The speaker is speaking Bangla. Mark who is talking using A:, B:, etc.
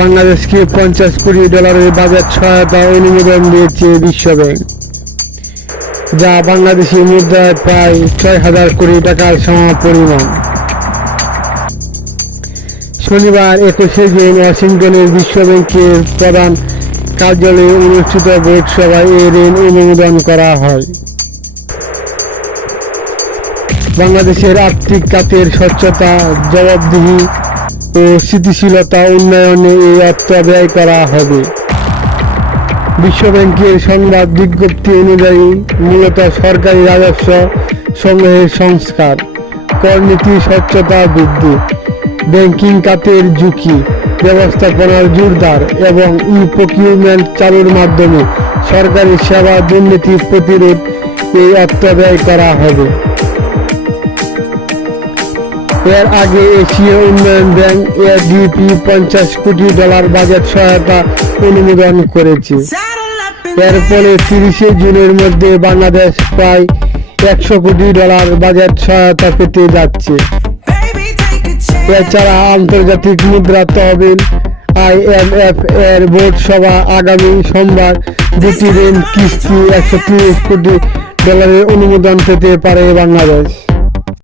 A: বাংলাদেশকে পঞ্চাশ কোটি ডলারের বাজার সহায়তা অনুমোদন দিয়েছে বিশ্বব্যাংক, যা বাংলাদেশি মুদ্রায় প্রায় ছয় হাজার কোটি টাকার সম পরিমাণ শনিবার একুশে জুন ওয়াশিংটনের বিশ্বব্যাংকের প্রধান কার্যালয়ে অনুষ্ঠিত বোর্ড সভায় এই ঋণ অনুমোদন করা হয়। বাংলাদেশের আর্থিক খাতের স্বচ্ছতা, জবাবদিহি ও স্থিতিশীলতা উন্নয়নে এই অর্থ ব্যয় করা হবে। বিশ্বব্যাংকের সংবাদ বিজ্ঞপ্তি অনুযায়ী মূলত সরকারি রাজস্ব সংগ্রহের সংস্কার, করনীতি, স্বচ্ছতা বৃদ্ধি ব্যাংকিং খাতের ঝুঁকি, ব্যবস্থাপনার জোরদার এবং ই প্রকিউরমেন্ট চালুর মাধ্যমে সরকারি সেবা দুর্নীতি প্রতিরোধ এই অর্থ ব্যয় করা হবে। এর আগে এশীয় উন্নয়ন ব্যাংক এডিপি পঞ্চাশ কোটি ডলার বাজেট সহায়তা অনুমোদন করেছে। এর ফলে তিরিশে জুনের মধ্যে বাংলাদেশ প্রায় একশো কোটি ডলার বাজেট সহায়তা পেতে যাচ্ছে। এছাড়া আন্তর্জাতিক মুদ্রা তহবিল আইএমএফ এর বোর্ড সভা আগামী সোমবার দুটি ঋণ কিস্তি একশো তিরিশ কোটি ডলারের অনুমোদন পেতে পারে বাংলাদেশ।